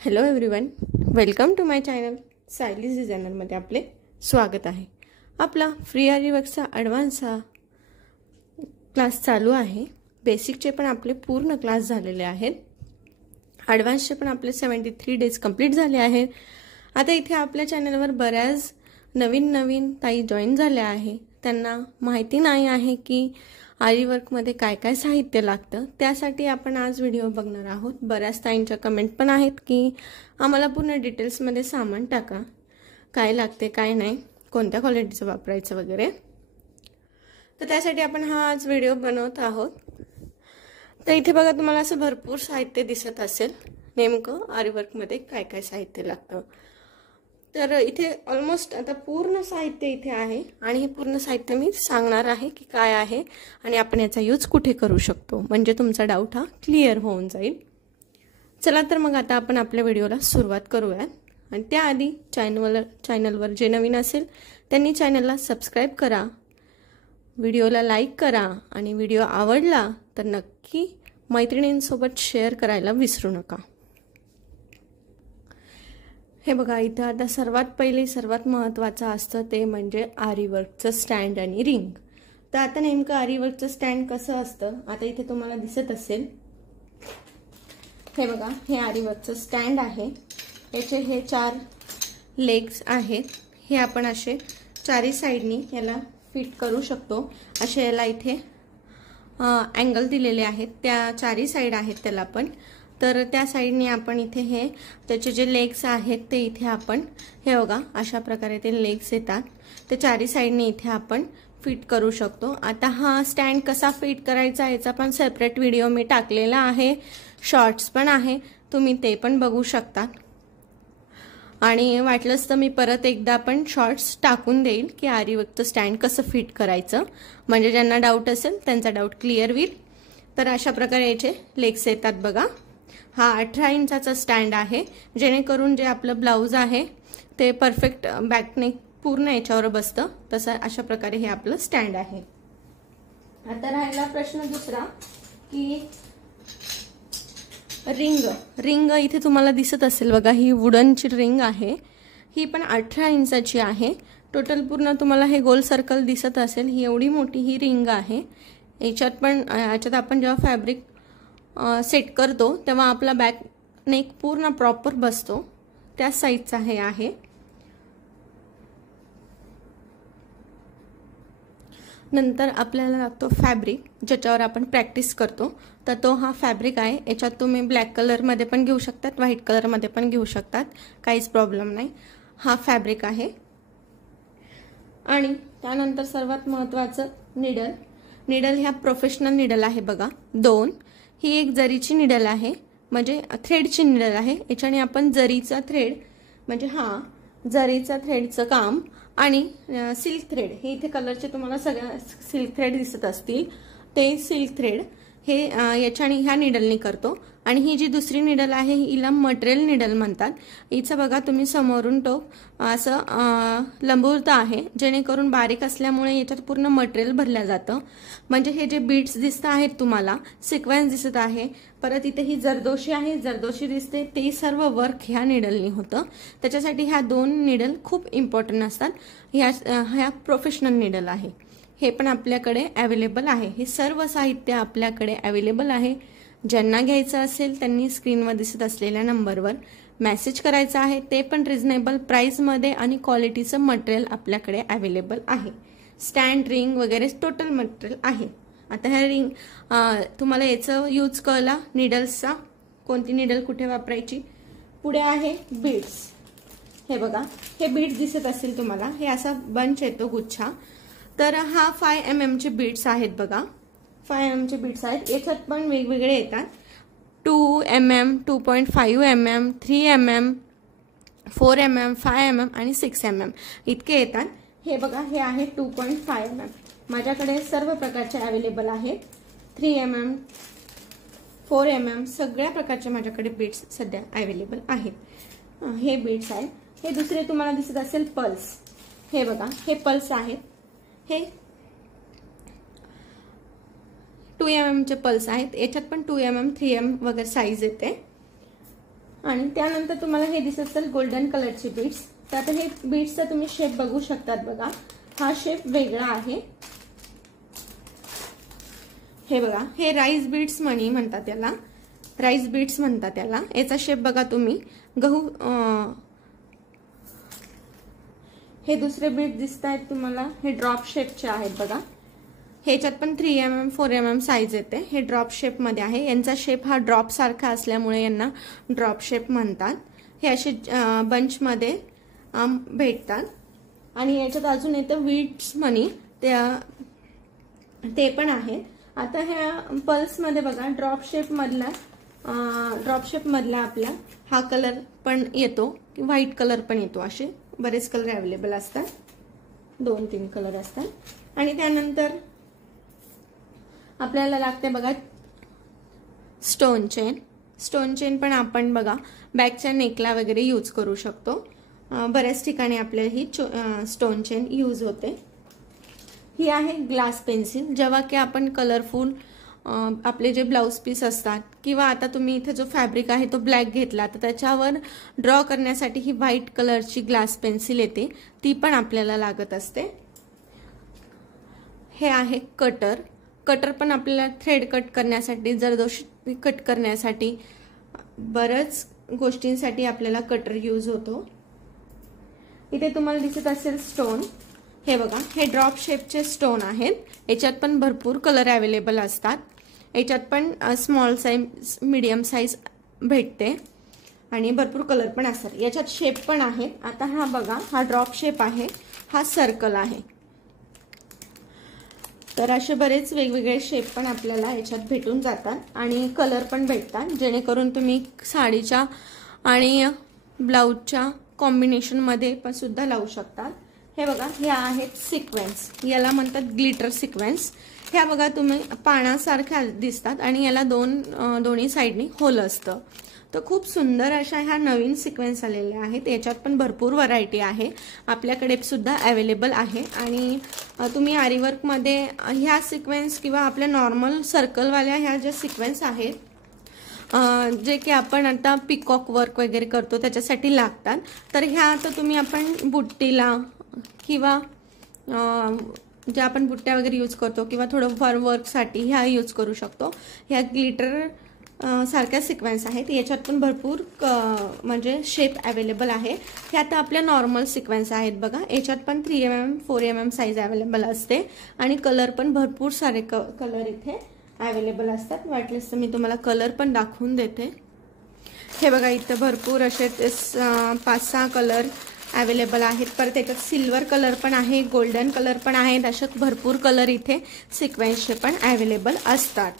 Hello everyone, welcome to my channel. Sayali's डिझायनरमध्ये आपले स्वागत आहे. आपला फ्री आरी वर्कचा ॲडव्हान्स हा क्लास चालू आहे. बेसिकचे पण आपले पूर्ण क्लास झालेले आहेत. ॲडव्हान्सचे पण आपले 73 डेज कंप्लीट झाले आहेत. आता इथे आपल्या चॅनलवर बऱ्याच नवीन ताई जॉईन झाल्या आहे. त्यांना माहिती नाही आहे की आरी वर्कमध्ये काय काय साहित्य लागतं. त्यासाठी आपण आज व्हिडिओ बघणार आहोत. बऱ्याच ताईंच्या कमेंट पण आहेत की आम्हाला पूर्ण डिटेल्समध्ये सामान टाका, काय लागते काय नाही, कोणत्या क्वालिटीचं वापरायचं वगैरे. तर त्यासाठी आपण हा आज व्हिडिओ बनवत आहोत. तर इथे बघा, तुम्हाला असं भरपूर साहित्य दिसत असेल. नेमकं आरी वर्कमध्ये काय काय साहित्य लागतं. तर इथे ऑलमोस्ट आता पूर्ण साहित्य इथे आहे आणि हे पूर्ण साहित्य मी सांगणार आहे की काय आहे आणि आपण याचा यूज कुठे करू शकतो, म्हणजे तुमचा डाऊट हा क्लिअर होऊन जाईल. चला तर मग आता आपण आपल्या व्हिडिओला सुरुवात करूयात. आणि त्याआधी चॅनलवर जे नवीन असेल त्यांनी चॅनलला सबस्क्राईब करा, व्हिडिओला लाईक करा आणि व्हिडिओ आवडला तर नक्की मैत्रिणींसोबत शेअर करायला विसरू नका. हे बघा, इथं आता सर्वात महत्त्वाचं असतं ते म्हणजे आरी वर्कचं स्टँड आणि रिंग. तर आता नेमकं आरी वर्कचं स्टँड कसं असतं आता इथे तुम्हाला दिसत असेल. हे बघा, हे आरी वर्कचं स्टँड आहे. याचे हे 4 लेग्स आहेत. हे आपण असे चारी साईडनी याला फिट करू शकतो. असे याला इथे अँगल दिलेले आहेत. त्या चारी साईड आहेत त्याला पण. तर त्या साईडने आपण इथे हे त्याचे जे लेग्स आहेत ते इथे आपण हे बघा अशा प्रकारे ते लेग्स येतात. ते चारी साईडने इथे आपण फिट करू शकतो. आता हा स्टँड कसा फिट करायचा याचा पण सेपरेट व्हिडिओ मी टाकलेला आहे. शॉर्ट्स पण आहे, तुम्ही ते पण बघू शकता. आणि वाटलंच तर मी परत एकदा पण शॉर्ट्स टाकून देईल की आरी वर्कचं स्टँड कसं फिट करायचं, म्हणजे ज्यांना डाऊट असेल त्यांचा डाऊट क्लिअर होईल. तर अशा प्रकारे याचे लेग्स येतात बघा. हा 18 इंचाचा स्टँड आहे, जेणेकरून जे आपलं ब्लाऊज आहे ते परफेक्ट बॅकनेक पूर्ण याच्यावर बसतं. तसं अशा प्रकारे हे आपलं स्टँड आहे. आता राहिला प्रश्न दुसरा की रिंग इथे तुम्हाला दिसत असेल बघा. ही वुडनची रिंग आहे. ही पण 18 इंचाची आहे. टोटल पूर्ण तुम्हाला हे गोल सर्कल दिसत असेल. ही एवढी मोठी ही रिंग आहे. याच्यात आपण जेव्हा फॅब्रिक सेट करतो तेव्हा आपला बॅक नेक पूर्ण प्रॉपर बसतो. त्या साईजचा हे आहे. नंतर आपल्याला लागतो फॅब्रिक, ज्याच्यावर आपण प्रॅक्टिस करतो. तर तो हा फॅब्रिक आहे. याच्यात तुम्ही ब्लॅक कलरमध्ये पण घेऊ शकतात, व्हाईट कलरमध्ये पण घेऊ शकतात, काहीच प्रॉब्लेम नाही. हा फॅब्रिक आहे. आणि त्यानंतर सर्वात महत्त्वाचं निडल ह्या प्रोफेशनल निडल आहे बघा 2. ही एक जरीची निडल आहे, म्हणजे थ्रेडची निडल आहे. याच्याने आपण जरीचा थ्रेड, म्हणजे जरीचा थ्रेडचं काम आणि सिल्क थ्रेड, हे इथे कलरचे तुम्हाला सगळ्या सिल्क थ्रेड दिसत असतील, ते सिल्क थ्रेड हे याच्याने ह्या निडलनी करतो. आणि ही जी दुसरी निडल आहे हिला मटेरियल निडल म्हणतात. हिचं बघा तुम्ही समोरून टोक असं लंबूरतं आहे, जेणेकरून बारीक असल्यामुळे याच्यात पूर्ण मटेरियल भरलं जातं. म्हणजे हे जे बीड्स दिसत आहेत तुम्हाला, सिक्वेन्स दिसत आहे, परत इथे ही जरदोशी आहे, जरदोशी दिसते, ते सर्व वर्क ह्या निडलनी होतं. त्याच्यासाठी ह्या 2 निडल खूप इम्पॉर्टंट असतात. ह्या प्रोफेशनल निडल आहे. हे पण आपल्याकडे अवेलेबल आहे. हे सर्व साहित्य आपल्याकडे अवेलेबल आहे. ज्यांना घ्यायचं असेल त्यांनी स्क्रीनवर दिसत असलेल्या नंबरवर मेसेज करायचा आहे. ते पण रिझनेबल प्राईसमध्ये आणि क्वालिटीचं मटेरियल आपल्याकडे अवेलेबल आहे. स्टँड, रिंग वगैरे टोटल मटेरियल आहे. आता ह्या रिंग तुम्हाला याचं यूज कळला, निडल्सचा, कोणती निडल कुठे वापरायची. पुढे आहे बीड्स. हे बघा, हे बीड्स दिसत असेल तुम्हाला. हे असा बंच येतो, गुच्छा. तर हा 5 mm चे बीड्स आहेत बघा. 5 mm चे बीड्स आहेत. याच्यात पण वेगवेगळे येतात. 2 mm, 2.5 mm, 3 mm, 4 mm, 5 mm आणि 6 mm इतके येतात. हे बघा, हे आहे 2.5 mm. माझ्याकडे सर्व प्रकारचे अवेलेबल आहेत. 3 mm, 4 mm सगळ्या प्रकारचे माझ्याकडे बीड्स सध्या अवेलेबल आहेत. हे बीड्स आहेत. हे दुसरे तुम्हाला दिसत असेल पल्स. हे बघा, हे पल्स आहेत. हे 2 mm चे पल्स आहेत. याच्यात पण 2 mm, 3 mm वगैरे साईज येते. आणि त्यानंतर तुम्हाला हे दिसत असेल गोल्डन कलरची बीड्स. तर आता हे बीड्सचा तुम्ही शेप बघू शकतात बघा. हा शेप वेगळा आहे. हे बघा, हे राईस बीड्स मनी म्हणतात त्याला, राईस बीड्स म्हणतात त्याला. याचा शेप बघा तुम्ही. गहू हे दुसरे बीड दिसत आहेत तुम्हाला, हे ड्रॉप शेपचे आहेत बघा. ह्याच्यात पण 3mm 4mm साईज येते. हे ड्रॉप शेप मध्ये आहे. यांचा शेप हा ड्रॉप सारखा असल्यामुळे यांना ड्रॉप शेप म्हणतात. हे असे बंच मध्ये भेटतात. आणि याच्यात अजून येतं वीड्स मनी, ते पण आहे. आता ह्या पल्स मध्ये बघा ड्रॉप शेप मधला आपला हा कलर पण येतो, व्हाईट कलर पण येतो. असे बरेच कलर अवेलेबल असतात, 2-3 कलर असतात. आणि त्यानंतर आपल्याला लागते बघा स्टोन चेन. स्टोन चेन पण आपण बघा बॅगच्या नेकला वगैरे यूज करू शकतो. बऱ्याच ठिकाणी आपल्याला ही स्टोन चेन यूज होते. ही आहे ग्लास पेन्सिल. जेव्हा की आपण कलरफुल आपले जे ब्लाउज पीस असतात किंवा आता तुम्ही इथे जो फॅब्रिक आहे तो ब्लॅक घेतला तर त्याच्यावर ड्रॉ करण्यासाठी ही व्हाईट कलरची ग्लास पेन्सिल येते, ती पण आपल्याला लागत असते. हे आहे कटर. कटर पण आपल्याला थ्रेड कट करण्यासाठी, जरदोशी कट करण्यासाठी, बऱ्याच गोष्टींसाठी आपल्याला कटर यूज होतो. इथे तुम्हाला दिसत असेल स्टोन. हे बघा, हे ड्रॉप शेपचे स्टोन आहेत. याच्यात पण भरपूर कलर अवेलेबल असतात. याच्यात पण स्मॉल साईज, मीडियम साईज भेटते आणि भरपूर कलर पण असतात. याच्यात शेप पण आहेत. आता हा बघा, हा ड्रॉप शेप आहे, हा सर्कल आहे. तर असे बरेच वेगवेगळे शेप पण आपल्याला याच्यात भेटून जातात आणि कलर पण भेटतात, जेणेकरून तुम्ही साडीच्या आणि ब्लाऊजच्या कॉम्बिनेशनमध्ये पण सुद्धा लावू शकतात. हे बघा, ह्या आहेत सिक्वेन्स. याला म्हणतात ग्लिटर सिक्वेन्स. ह्या बघा तुम्ही पानासारख्या दिसतात आणि याला दोन्ही साईडनी होल असतं. तर खूप सुंदर अशा ह्या नवीन सिक्वेन्स आलेल्या आहेत. याच्यात पण भरपूर व्हरायटी आहे, आपल्याकडे सुद्धा अवेलेबल आहे. आणि तुम्ही आरीवर्कमध्ये ह्या सिक्वेन्स किंवा आपल्या नॉर्मल सर्कलवाल्या ह्या ज्या सिक्वेन्स आहेत, जे की आपण आता पिकॉक वर्क वगैरे करतो त्याच्यासाठी लागतात, तर ह्या आता तुम्ही आपण बुट्टीला किंवा ज्या आपण बुट्ट्या वगैरे यूज करतो किंवा थोडं वर्कसाठी ह्या यूज करू शकतो. ह्या ग्लिटर सारख्या सिक्वेन्स आहेत. याच्यात पण भरपूर म्हणजे शेप अवेलेबल आहे. ह्या आता आपल्या नॉर्मल सिक्वेन्स आहेत बघा. याच्यात पण 3mm 4mm साईज अवेलेबल असते आणि कलर पण भरपूर सारे कलर इथे अवेलेबल असतात. वाटल्यास तर मी तुम्हाला कलर पण दाखवून देते. हे बघा, इथं भरपूर असे 5-6 कलर अवेलेबल आहेत. परत त्याच्यात सिल्वर कलर पण आहे, गोल्डन कलर पण आहेत. असे भरपूर कलर इथे सिक्वेन्सचे पण अवेलेबल असतात.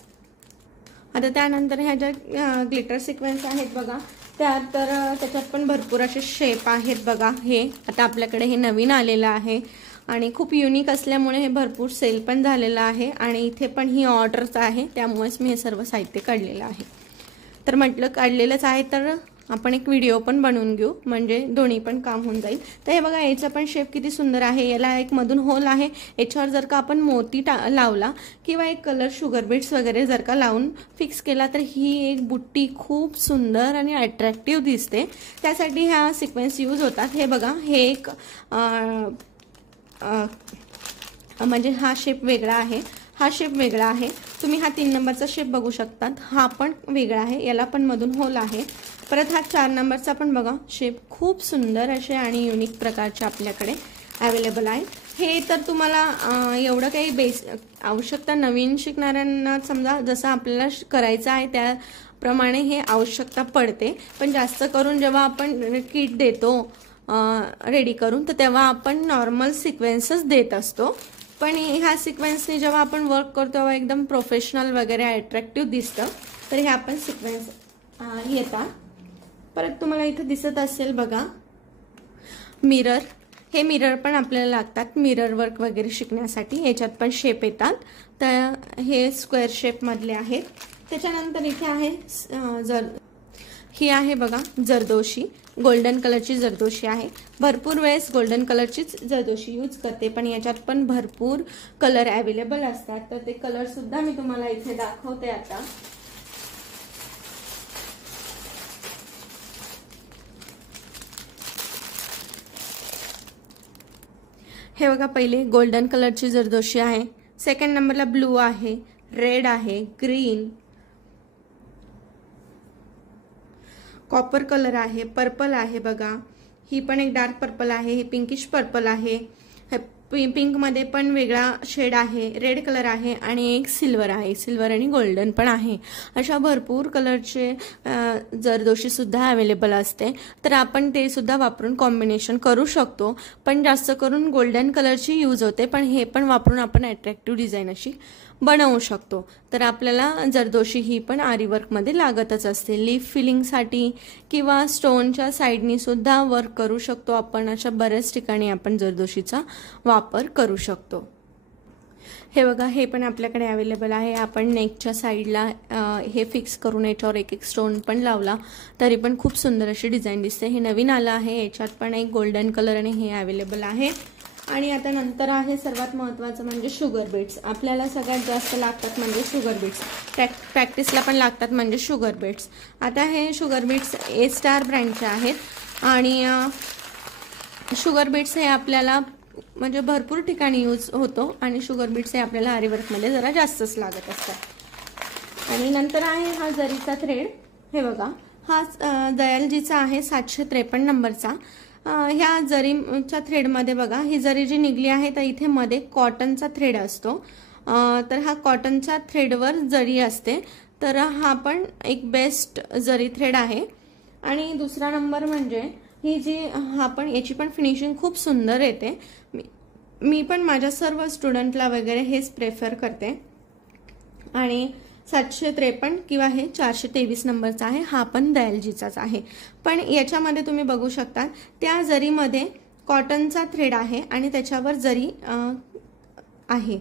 आता त्यानंतर ह्या ज्या ग्लिटर सिक्वेन्स आहेत बघा, त्याच्यात पण भरपूर असे शेप आहेत बघा. हे आता आपल्याकडे हे नवीन आलेलं आहे आणि खूप युनिक असल्यामुळे हे भरपूर सेल पण झालेलं आहे. आणि इथे पण ही ऑर्डरच आहे, त्यामुळेच मी हे सर्व साहित्य काढलेलं आहे. तर म्हटलं काढलेलंच आहे तर आपण एक व्हिडिओ पण बनवून घेऊ, म्हणजे दोन्ही पण काम होऊन जाईल. तर हे बघा, याचा पण शेप किती सुंदर आहे. याला एक मधून होल आहे. याच्यावर जर का आपण मोती लावला किंवा एक कलर शुगर बीड्स वगैरे जर का लावून फिक्स केला तर ही एक बुट्टी खूप सुंदर आणि अट्रॅक्टिव्ह दिसते. त्यासाठी ह्या सिक्वेन्स यूज होतात. हे बघा, हे एक म्हणजे हा शेप वेगळा आहे, हा शेप वेगळा आहे. तुम्ही हा 3 नंबरचा शेप बघू शकतात, हा पण वेगळा आहे. याला पण मधून होल आहे. परत हा 4 नंबरचा पण बघा शेप खूप सुंदर असे आणि युनिक प्रकारचे आपल्याकडे अवेलेबल आहे. हे तर तुम्हाला एवढं काही आवश्यकता नवीन शिकणाऱ्यांना समजा जसं आपल्याला करायचं आहे त्याप्रमाणे हे आवश्यकता पडते. पण जास्त करून जेव्हा आपण किट देतो रेडी करून तर तेव्हा आपण नॉर्मल सिक्वेन्सच देत असतो. पण ह्या सिक्वेन्सने जेव्हा आपण वर्क करतो तेव्हा एकदम प्रोफेशनल वगैरे अट्रॅक्टिव्ह दिसतं. तर हे आपण सिक्वेन्स येतात. परत तुम्हाला इथे दिसत असेल बघा मिरर. हे मिरर पण आपल्याला लागतात मिरर वर्क वगैरे शिकण्यासाठी. याच्यात पण शेप येतात. तर हे स्क्वेअर शेप मधले आहेत. त्याच्यानंतर इथे आहे ही आहे बघा जरदोशी, गोल्डन कलरची जरदोशी आहे. भरपूर वेळेस गोल्डन कलरचीच जरदोशी यूज करते, पण याच्यात पण भरपूर कलर अवेलेबल असतात. तर ते कलर सुद्धा मी तुम्हाला इथे दाखवते. आता हे बघा, पहिले गोल्डन कलरची जरदोशी आहे, सेकंड नंबरला ब्लू आहे, रेड आहे, ग्रीन, कॉपर कलर आहे, पर्पल आहे बघा, ही पण एक डार्क पर्पल आहे, ही पिंकिश पर्पल आहे, पिंक मध्ये पण वेगळा शेड आहे, रेड कलर आहे आणि एक सिल्वर आहे, सिल्वर आणि गोल्डन पण आहे. अशा भरपूर कलरचे जरदोशी सुद्धा अवेलेबल असते. तर आपण ते सुद्धा वापरून कॉम्बिनेशन करू शकतो, पण जास्त करून गोल्डन कलरची यूज होते, पण हे पण वापरून आपण अट्रॅक्टिव्ह डिझाईन अशी बनवू शकतो. तर आपल्याला जरदोशी ही पण आरी वर्कमध्ये लागतच असते. लीफ फिलिंगसाठी किंवा स्टोनच्या साईडनी सुद्धा वर्क करू शकतो आपण. अशा बऱ्याच ठिकाणी आपण जरदोशीचा वापर करू शकतो. हे बघा, हे पण आपल्याकडे अवेलेबल आहे. आपण नेकच्या साईडला हे फिक्स करून याच्यावर एक एक स्टोन पण लावला तरी पण खूप सुंदर अशी डिझाईन दिसते. हे नवीन आलं आहे, याच्यात पण एक गोल्डन कलर आणि हे अवेलेबल आहे. आणि आता नंतर आहे सर्वात महत्त्वाचं म्हणजे शुगर बीट्स. आपल्याला सगळ्यात जास्त लागतात म्हणजे शुगर बीट्स, प्रॅक्टिसला पण लागतात म्हणजे शुगर बीट्स. आता हे शुगर बीट्स ए स्टार ब्रँडचे आहेत आणि शुगर बीट्स हे आपल्याला म्हणजे भरपूर ठिकाणी यूज होतो आणि शुगर बीट्स हे आपल्याला आरी वर्कमध्ये जरा जास्तच लागत असतात. आणि नंतर आहे हा जरीचा थ्रेड. हे बघा, हा दयालजीचा आहे 753 नंबरचा. ह्या जरीच्या थ्रेडमध्ये बघा, ही जरी जी निघली आहे तर इथे मध्ये कॉटनचा थ्रेड असतो. तर हा कॉटनच्या थ्रेडवर जरी असते, तर हा पण एक बेस्ट जरी थ्रेड आहे. आणि दुसरा नंबर म्हणजे ही जी हा पण याची पण फिनिशिंग खूप सुंदर येते. मी पण माझ्या सर्व स्टुडंटला वगैरे हेच प्रेफर करते. आणि 753 किंवा हे 423 नंबरचा आहे, हा पण दयालजीचाच आहे. पण याच्यामध्ये तुम्ही बघू शकता त्या जरीमध्ये कॉटनचा थ्रेड आहे आणि त्याच्यावर जरी आहे.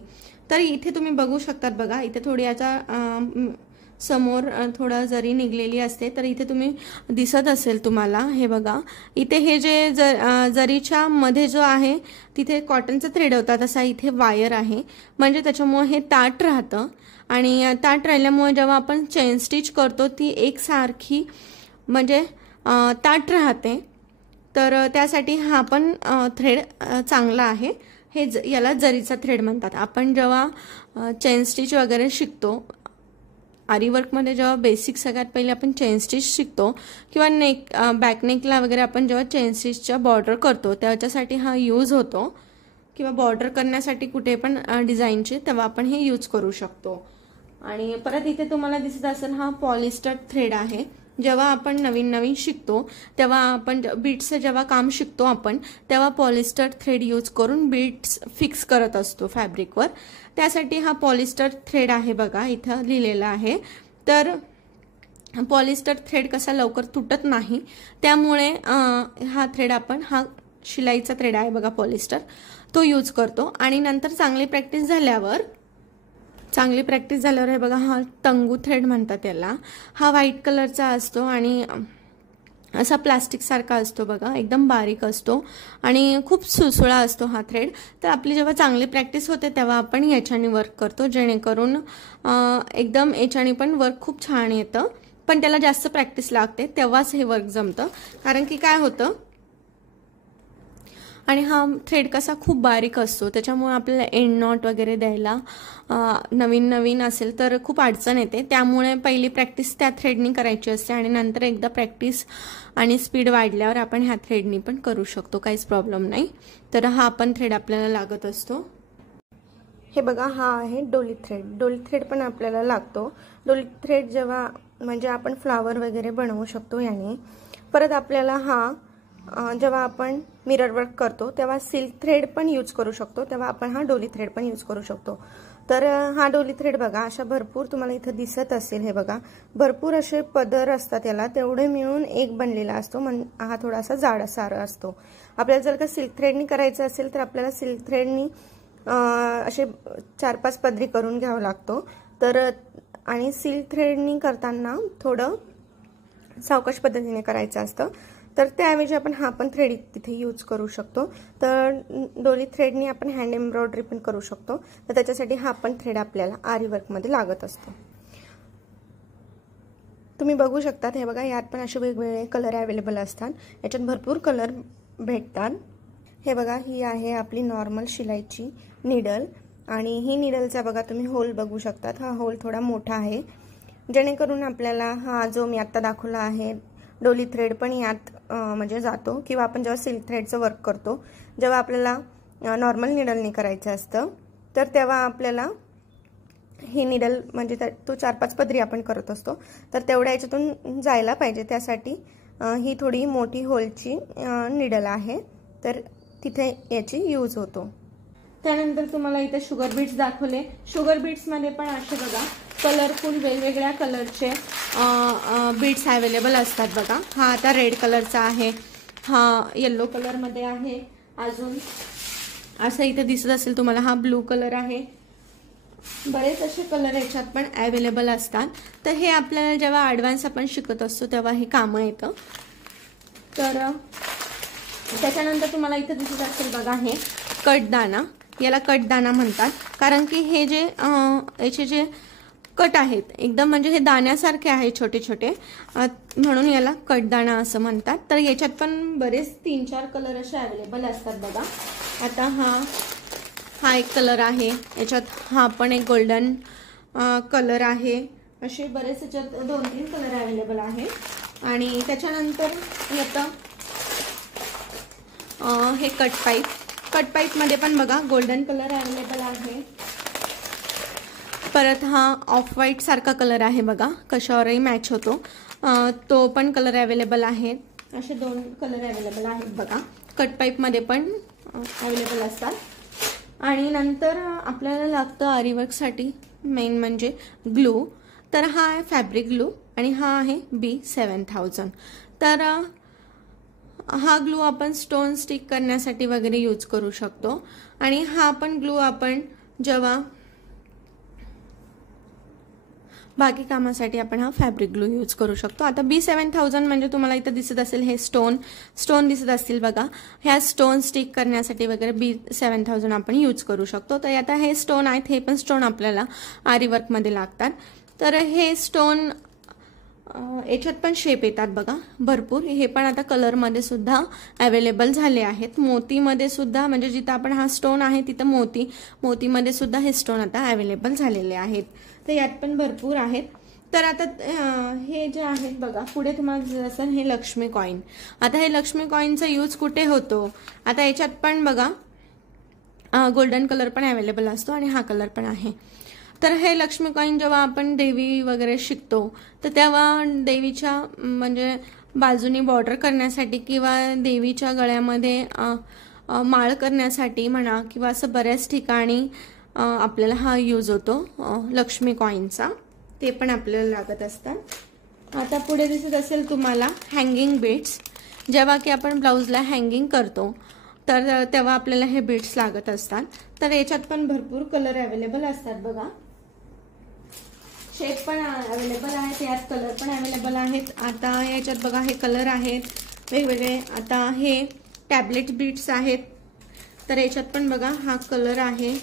तर इथे तुम्ही बघू शकतात बघा, इथे थोडी याचा समोर थोडं जरी निघलेली असते, तर इथे तुम्ही दिसत असेल तुम्हाला. हे बघा, इथे हे जे जरीच्या मध्ये जो आहे तिथे कॉटनचा थ्रेड होता, तसा इथे वायर आहे, म्हणजे त्याच्यामुळे हे ताट राहतं. आणि ताट राहिल्यामुळे जेव्हा आपण चेन स्टिच करतो ती एकसारखी म्हणजे ताट राहते. तर त्यासाठी हा पण थ्रेड चांगला आहे. हे याला जरीचा थ्रेड म्हणतात. आपण जेव्हा चेन स्टिच वगैरे शिकतो आरी वर्कमध्ये, जेव्हा बेसिक सगळ्यात पहिले आपण चेन स्टिच शिकतो किंवा बॅक नेकला वगैरे आपण जेव्हा चेन स्टिचच्या बॉर्डर करतो त्याच्यासाठी हा यूज होतो, किंवा बॉर्डर करण्यासाठी कुठे पण डिझाईनचे, तेव्हा आपण हे यूज करू शकतो. आणि परत इथे तुम्हाला दिसत असेल हा पॉलिस्टर थ्रेड आहे. जेव्हा आपण नवीन नवीन शिकतो तेव्हा आपण बीट्सचं जेव्हा काम शिकतो आपण, तेव्हा पॉलिस्टर थ्रेड यूज करून बीट्स फिक्स करत असतो फॅब्रिकवर. त्यासाठी हा पॉलिस्टर थ्रेड आहे बघा, इथं लिहिलेला आहे. तर पॉलिस्टर थ्रेड कसा लवकर तुटत नाही, त्यामुळे हा थ्रेड आपण, हा शिलाईचा थ्रेड आहे बघा पॉलिस्टर, तो यूज करतो. आणि नंतर चांगली प्रॅक्टिस झाल्यावर हे बघा, हा तंगू थ्रेड म्हणतात त्याला. हा व्हाईट कलरचा असतो आणि असा प्लास्टिक सारखा असतो बघा, एकदम बारीक असतो आणि खूप सुळसुळा असतो हा थ्रेड. तर आपली जेव्हा चांगली प्रॅक्टिस होते तेव्हा आपण याच्याने वर्क करतो, जेणेकरून एकदम याच्याने पण वर्क खूप छान येतं. पण त्याला जास्त प्रॅक्टिस लागते तेव्हाच हे वर्क जमतं. कारण की काय होतं, आणि हा थ्रेड कसा खूप बारीक असतो, त्याच्यामुळे आपल्याला एंड नॉट वगैरे द्यायला नवीन नवीन असेल तर खूप अडचण येते. त्यामुळे पहिली प्रॅक्टिस त्या थ्रेडनी करायची असते आणि नंतर एकदा प्रॅक्टिस आणि स्पीड वाढल्यावर आपण ह्या थ्रेडनी पण करू शकतो, काहीच प्रॉब्लेम नाही. तर हा पण थ्रेड आपल्याला लागत असतो. हे बघा, हा आहे डोली थ्रेड. डोली थ्रेड पण आपल्याला लागतो. डोली थ्रेड जेव्हा म्हणजे आपण फ्लावर वगैरे बनवू शकतो याने. परत आपल्याला हा जेव्हा आपण मिरर वर्क करतो तेव्हा सिल्क थ्रेड पण यूज करू शकतो, तेव्हा आपण हा डोली थ्रेड पण यूज करू शकतो. तर हा डोली थ्रेड बघा, अशा भरपूर तुम्हाला इथं दिसत असेल. हे बघा, भरपूर असे पदर असतात याला, तेवढे मिळून एक बनलेला असतो. हा थोडासा जाड सारा असतो. आपल्याला जर का सिल्क थ्रेडनी करायचं असेल तर आपल्याला सिल्क थ्रेडनी असे 4-5 पदरी करून घ्यावं लागतो. तर आणि सिल्क थ्रेडनी करताना थोडं सावकाश पद्धतीने करायचं असतं. तर त्याऐवजी आपण हा पण थ्रेड तिथे यूज करू शकतो. तर डोली थ्रेडनी आपण हँड एम्ब्रॉयडरी पण करू शकतो. तर त्याच्यासाठी हा पण थ्रेड आपल्याला आरी वर्कमध्ये लागत असतो. तुम्ही बघू शकता, हे बघा, यात पण असे वेगवेगळे कलर अवेलेबल असतात. याच्यात भरपूर कलर भेटतात. हे बघा, ही आहे आपली नॉर्मल शिलाईची नीडल आणि ही नीडलचा बघा तुम्ही होल बघू शकतात. हा होल थोडा मोठा आहे, जेणेकरून आपल्याला हा जो मी आता दाखवला आहे डोली थ्रेड पण यात म्हणजे जातो. किंवा आपण जेव्हा सिल्क थ्रेडचं वर्क करतो, जेव्हा आपल्याला नॉर्मल नीडलने करायचं असतं, तर तेव्हा आपल्याला ही नीडल म्हणजे तो 4-5 पदरी आपण करत असतो, तर तेवढ्या याच्यातून जायला पाहिजे. त्यासाठी ही थोडी मोठी होलची नीडल आहे, तर तिथे याची यूज होतो. त्यानंतर तुम्हाला इथे शुगर बीट्स दाखवले. शुगर बीट्समध्ये पण असे बघा कलरफुल वेगवेगळ्या कलरचे बीट्स अवेलेबल असतात बघा. हा आता रेड कलरचा आहे, हा येलो कलरमध्ये आहे, अजून असं इथे दिसत असेल तुम्हाला हा ब्लू कलर आहे. बरेच असे कलर याच्यात पण अवेलेबल असतात. तर हे आपल्याला जेव्हा ॲडव्हान्स आपण शिकत असतो तेव्हा हे कामं येतं. तर त्याच्यानंतर तुम्हाला इथे दिसत असेल बघा हे कटदाना, याला कटदाना म्हणतात. कारण की हे जे याचे जे कट आहेत एकदम म्हणजे हे दाण्यासारखे आहे छोटे छोटे, म्हणून याला कटदाना असं म्हणतात. तर याच्यात पण बरेच 3-4 कलर असे अवेलेबल असतात बघा. आता हा एक कलर आहे, याच्यात हा पण एक गोल्डन कलर आहे. असे बरेच याच्यात 2-3 कलर अवेलेबल आहे. आणि त्याच्यानंतर येतं हे कट पाईपमध्ये पण बघा गोल्डन कलर अवेलेबल आहे. परत हा ऑफ व्हाईट सारखा कलर आहे बघा, कशावरही मॅच होतो, तो पण कलर अवेलेबल आहे. असे 2 कलर अवेलेबल आहेत बघा, कट पाईपमध्ये पण अवेलेबल असतात. आणि नंतर आपल्याला लागतं आरीवर्कसाठी मेन म्हणजे ग्लू. तर हा आहे फॅब्रिक ग्लू आणि हा आहे B7000. तर हा ग्लू आपण स्टोन स्टिक करण्यासाठी वगैरे यूज करू शकतो. आणि हा पण ग्लू आपण जेव्हा बाकी कामासाठी आपण हा फॅब्रिक ग्लू यूज करू शकतो. आता B7000 म्हणजे तुम्हाला इथं दिसत असेल हे स्टोन दिसत असतील बघा, ह्या स्टोन स्टिक करण्यासाठी वगैरे B7000 आपण यूज करू शकतो. तर आता हे स्टोन आहेत, हे पण स्टोन आपल्याला आरीवर्कमध्ये लागतात. तर हे स्टोन याच्यात पण शेप येतात बघा भरपूर. हे पण आता कलरमध्ये सुद्धा अवेलेबल झाले आहेत. मोतीमध्ये सुद्धा म्हणजे जिथं आपण हा स्टोन आहे तिथं मोतीमध्ये सुद्धा हे स्टोन आता अवेलेबल झालेले आहेत. तर यात पण भरपूर आहेत. तर आता हे जे आहेत बघा पुढे तुम्हाला जसं हे लक्ष्मी कॉईन. आता हे लक्ष्मी कॉईनचा यूज कुठे होतो, आता याच्यात पण बघा गोल्डन कलर पण अवेलेबल असतो आणि हा कलर पण आहे. तर हे लक्ष्मी कॉईन जेव्हा आपण देवी वगैरे शिकतो तर तेव्हा देवीच्या म्हणजे बाजूनी बॉर्डर करण्यासाठी किंवा देवीच्या गळ्यामध्ये माळ करण्यासाठी म्हणा किंवा असं बऱ्याच ठिकाणी आपल्याला हा यूज होतो लक्ष्मी कॉईनचा. ते पण आपल्याला लागत असतात. आता पुढे दिसत असेल तुम्हाला हँगिंग बीट्स. जेव्हा की आपण ब्लाऊजला हँगिंग करतो तर तेव्हा आपल्याला हे बीट्स लागत असतात. तर याच्यात पण भरपूर कलर अवेलेबल असतात बघा. शेप पण अवेलेबल आहेत, यात कलर पण अवेलेबल आहेत. आता याच्यात बघा हे कलर आहेत वेगवेगळे. आता हे टॅबलेट बीट्स आहेत, तर याच्यात पण बघा हा कलर आहे.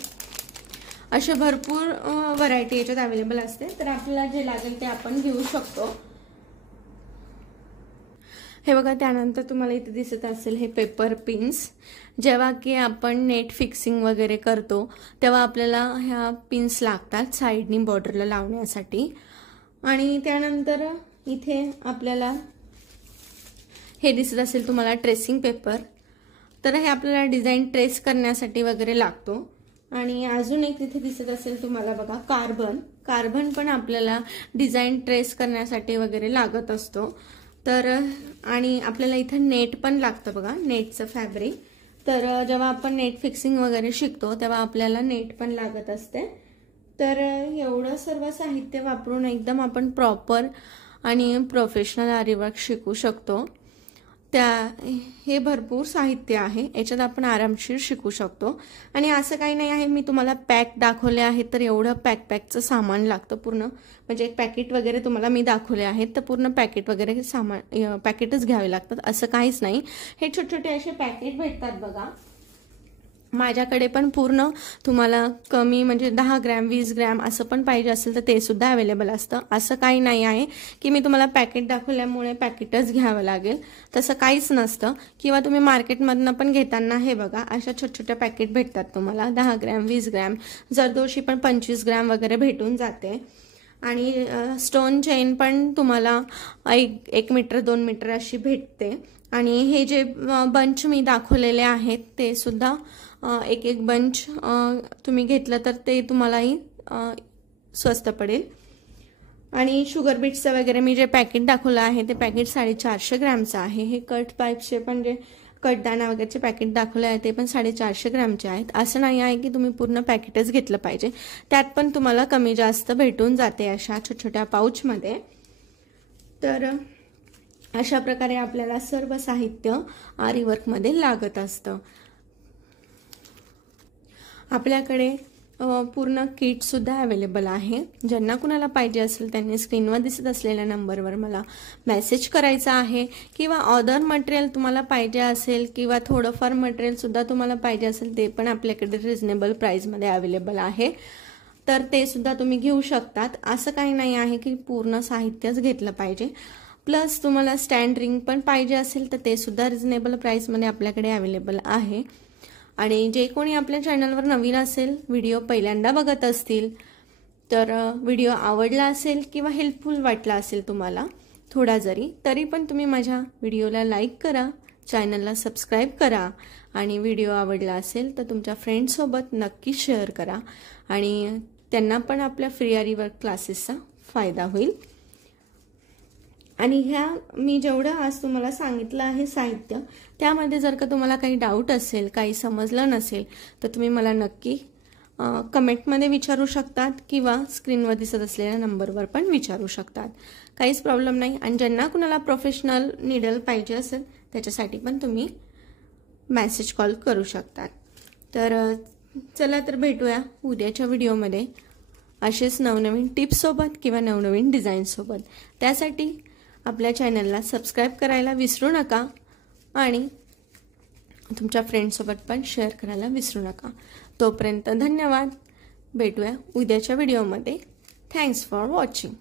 असे भरपूर व्हरायटी याच्यात अवेलेबल असते. तर आपल्याला जे लागेल ते आपण घेऊ शकतो. हे बघा, त्यानंतर तुम्हाला इथे दिसत असेल हे पेपर पिन्स. जेव्हा की आपण नेट फिक्सिंग वगैरे करतो तेव्हा आपल्याला ह्या पिन्स लागतात साईडनी बॉर्डरला लावण्यासाठी. आणि त्यानंतर इथे आपल्याला हे दिसत असेल तुम्हाला ट्रेसिंग पेपर. तर हे आपल्याला डिझाईन ट्रेस करण्यासाठी वगैरे लागतो. आणि अजून एक तिथे दिसत असेल तुम्हाला बघा कार्बन पण आपल्याला डिझाईन ट्रेस करण्यासाठी वगैरे लागत असतो. तर आणि आपल्याला इथं नेट पण लागतं बघा, नेटचं फॅब्रिक. तर जेव्हा आपण नेट फिक्सिंग वगैरे शिकतो तेव्हा आपल्याला नेट पण लागत असते. तर एवढं सर्व साहित्य वापरून एकदम आपण प्रॉपर आणि प्रोफेशनल आरीवर्क शिकू शकतो. हे भरपूर साहित्य आहे, याच्यात आपण आरामशीर शिकू शकतो. आणि असं काही नाही आहे, मी तुम्हाला पॅक दाखवले आहेत तर एवढं पॅकचं सामान लागतं पूर्ण. म्हणजे एक पॅकेट वगैरे तुम्हाला मी दाखवले आहेत तर पूर्ण पॅकेट वगैरे सामान पॅकेटच घ्यावे लागतात असं काहीच नाही. हे छोटे छोटे असे पॅकेट भेटतात बघा माझ्याकडे पण पूर्ण तुम्हाला कमी म्हणजे 10 ग्रॅम 20 ग्रॅम असं पण पाहिजे असेल तर ते सुद्धा अवेलेबल असतं. असं काही नाही आहे की मी तुम्हाला पॅकेट दाखवल्यामुळे पॅकेटच घ्यावं लागेल, तसं काहीच नसतं. किंवा तुम्ही मार्केटमधनं पण घेताना हे बघा अशा छोट्या पॅकेट भेटतात तुम्हाला 10 ग्रॅम 20 ग्रॅम, जरदोशी पण 25 ग्रॅम वगैरे भेटून जाते. आणि स्टोन चेन पण तुम्हाला 1 मीटर 2 मीटर अशी भेटते. आणि हे जे बंच मी दाखवलेले आहेत ते सुद्धा एक बंच तुम्ही घेतलं तर ते तुम्हालाही स्वस्त पडेल. आणि शुगर बीट्सचं वगैरे मी जे पॅकेट दाखवलं आहे ते पॅकेट 450 ग्रॅमचं आहे. हे कट पाईपचे पण जे कटदाना वगैरेचे पॅकेट दाखवले आहे ते पण 450 ग्रॅमचे आहेत. असं नाही आहे की तुम्ही पूर्ण पॅकेटच घेतलं पाहिजे, त्यात पण तुम्हाला कमी जास्त भेटून जाते अशा छोट्या पाऊचमध्ये. तर अशा प्रकारे आपल्याला सर्व साहित्य आरी वर्कमध्ये लागत असतं. आपल्याकडे पूर्ण किट सुद्धा अवेलेबल आहे. ज्यांना कुणाला पाहिजे असेल त्यांनी स्क्रीनवर दिसत असलेल्या नंबरवर मला मेसेज करायचा आहे. किंवा ऑर्डर मटेरियल तुम्हाला पाहिजे असेल किंवा थोडंफार मटेरियल सुद्धा तुम्हाला पाहिजे असेल ते पण आपल्याकडे रिजनेबल प्राइसमध्ये अवेलेबल आहे, तर ते सुद्धा तुम्ही घेऊ शकतात. असं काही नाही आहे की पूर्ण साहित्यच घेतलं पाहिजे. प्लस तुम्हाला स्टँड रिंग पण पाहिजे असेल तर ते सुद्धा रिजनेबल प्राइसमध्ये आपल्याकडे अवेलेबल आहे. आणि जे कोणी आपल्या चॅनलवर नवीन असेल, व्हिडिओ पहिल्यांदा बघत असतील, तर व्हिडिओ आवडला असेल किंवा हेल्पफुल वाटला असेल तुम्हाला थोडा जरी, तरी पण तुम्ही माझ्या व्हिडिओला लाईक करा, चॅनलला सबस्क्राईब करा. आणि व्हिडिओ आवडला असेल तर तुमच्या फ्रेंड्ससोबत नक्की शेअर करा आणि त्यांना पण आपल्या फ्री आरी वर्क क्लासेसचा फायदा होईल. आणि ह्या मी जेवढं आज तुम्हाला सांगितलं आहे साहित्य, त्यामध्ये जर का तुम्हाला काही डाऊट असेल, काही समजलं नसेल तर तुम्ही मला नक्की कमेंटमध्ये विचारू शकतात किंवा स्क्रीनवर दिसत असलेल्या नंबरवर पण विचारू शकतात. काहीच प्रॉब्लेम नाही. आणि ज्यांना कुणाला प्रोफेशनल निडल पाहिजे असेल त्याच्यासाठी पण तुम्ही मेसेज कॉल करू शकतात. तर चला तर भेटूया उद्याच्या व्हिडिओमध्ये असेच नवनवीन टिप्ससोबत किंवा नवनवीन डिझाईनसोबत. त्यासाठी आपल्या चॅनलला सबस्क्राईब करायला विसरू नका आणि तुमच्या फ्रेंड्ससोबत पण शेअर करायला विसरू नका. तोपर्यंत धन्यवाद. भेटूया उद्याच्या व्हिडिओमध्ये. Thanks for watching.